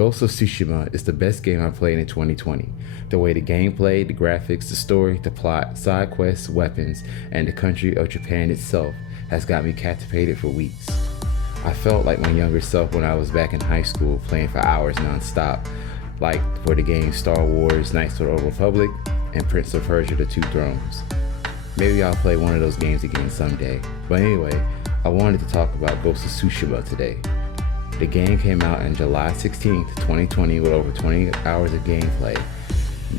Ghost of Tsushima is the best game I played in 2020. The way the gameplay, the graphics, the story, the plot, side quests, weapons, and the country of Japan itself has got me captivated for weeks. I felt like my younger self when I was back in high school playing for hours non-stop, like for the games Star Wars, Knights of the Old Republic, and Prince of Persia: The Two Thrones. Maybe I'll play one of those games again someday. But anyway, I wanted to talk about Ghost of Tsushima today. The game came out on July 16th, 2020 with over 20 hours of gameplay.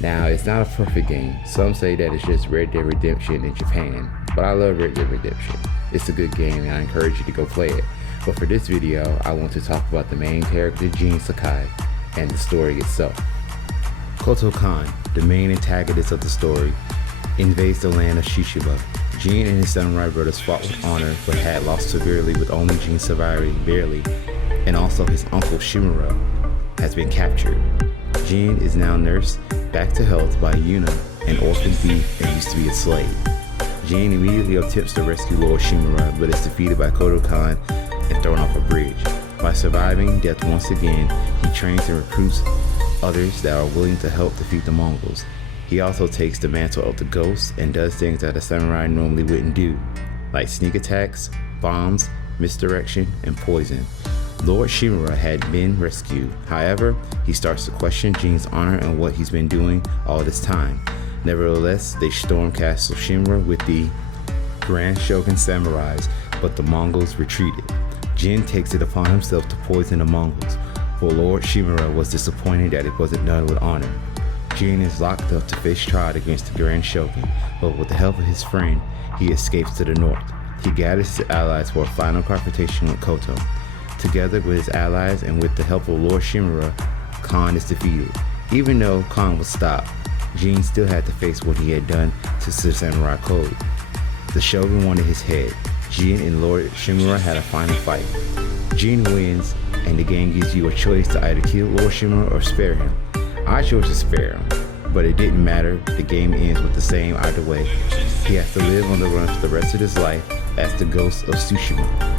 Now, it's not a perfect game. Some say that it's just Red Dead Redemption in Japan, but I love Red Dead Redemption. It's a good game and I encourage you to go play it. But for this video, I want to talk about the main character, Jin Sakai, and the story itself. Koto Kan, the main antagonist of the story, invades the land of Tsushima. Jin and his samurai brothers fought with honor but had lost severely, with only Jin surviving barely, and also his uncle Shimura has been captured. Jin is now nursed back to health by Yuna, an orphan thief that used to be a slave. Jin immediately attempts to rescue Lord Shimura but is defeated by Koto Kan and thrown off a bridge. By surviving death once again, he trains and recruits others that are willing to help defeat the Mongols. He also takes the mantle of the ghost and does things that a samurai normally wouldn't do, like sneak attacks, bombs, misdirection, and poison. Lord Shimura had been rescued. However, he starts to question Jin's honor and what he's been doing all this time. Nevertheless, they storm Castle Shimura with the Grand Shogun samurais, but the Mongols retreated. Jin takes it upon himself to poison the Mongols, for Lord Shimura was disappointed that it wasn't done with honor. Jin is locked up to face trial against the Grand Shogun, but with the help of his friend, he escapes to the north. He gathers his allies for a final confrontation with Koto. Together with his allies and with the help of Lord Shimura, Khan is defeated. Even though Khan was stopped, Jin still had to face what he had done to the samurai code. The shogun wanted his head. Jin and Lord Shimura had a final fight. Jin wins, and the game gives you a choice to either kill Lord Shimura or spare him. I chose to spare him, but it didn't matter. The game ends with the same either way. He has to live on the run for the rest of his life as the Ghost of Tsushima.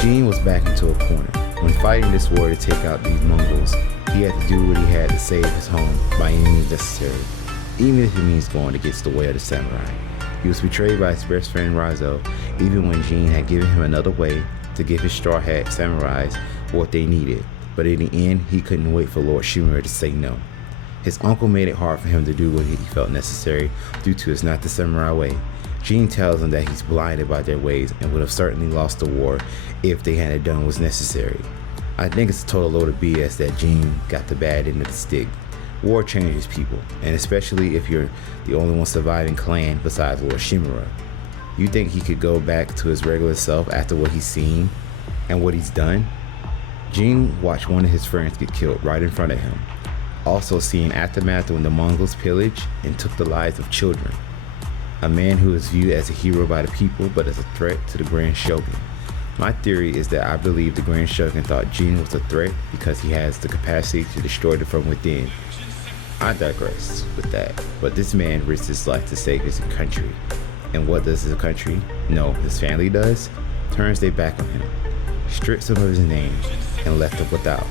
Jin was backed into a corner. When fighting this war to take out these Mongols, he had to do what he had to save his home by any means necessary, even if it means going against the way of the samurai. He was betrayed by his best friend Razo, even when Jin had given him another way to give his straw hat samurais what they needed. But in the end, he couldn't wait for Lord Shimura to say no. His uncle made it hard for him to do what he felt necessary due to his not the samurai way. Jin tells him that he's blinded by their ways and would have certainly lost the war if they hadn't done what was necessary. I think it's a total load of BS that Jin got the bad end of the stick. War changes people, and especially if you're the only one surviving clan besides Lord Shimura. You think he could go back to his regular self after what he's seen and what he's done? Jin watched one of his friends get killed right in front of him, also seeing aftermath when the Mongols pillaged and took the lives of children. A man who is viewed as a hero by the people but as a threat to the Grand Shogun. My theory is that I believe the Grand Shogun thought Jin was a threat because he has the capacity to destroy them from within. I digress with that, but this man risked his life to save his country. And what does his country, no, his family does? Turns their back on him, strips him of his name, and left him without.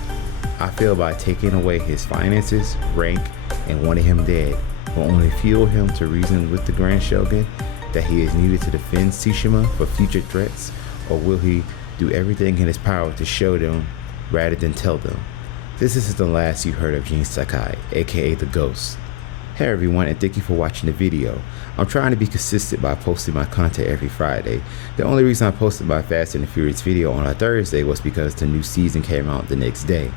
I feel by taking away his finances, rank, and wanting him dead will only fuel him to reason with the Grand Shogun that he is needed to defend Tsushima for future threats, or will he do everything in his power to show them rather than tell them? This is the last you heard of Jin Sakai, aka the Ghost. Hey everyone, and thank you for watching the video. I'm trying to be consistent by posting my content every Friday. The only reason I posted my Fast and the Furious video on a Thursday was because the new season came out the next day.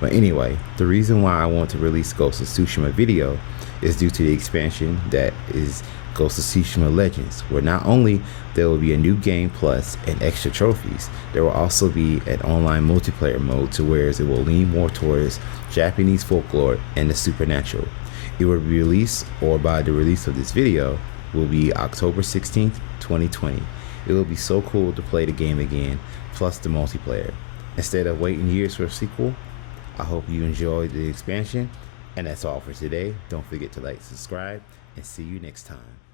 But anyway, the reason why I want to release Ghost of Tsushima video is due to the expansion that is Ghost of Tsushima Legends, where not only there will be a new game plus and extra trophies, there will also be an online multiplayer mode to where it will lean more towards Japanese folklore and the supernatural. It will be released, or by the release of this video, will be October 16th, 2020. It will be so cool to play the game again, plus the multiplayer. Instead of waiting years for a sequel, I hope you enjoyed the expansion, and that's all for today. Don't forget to like, subscribe, and see you next time.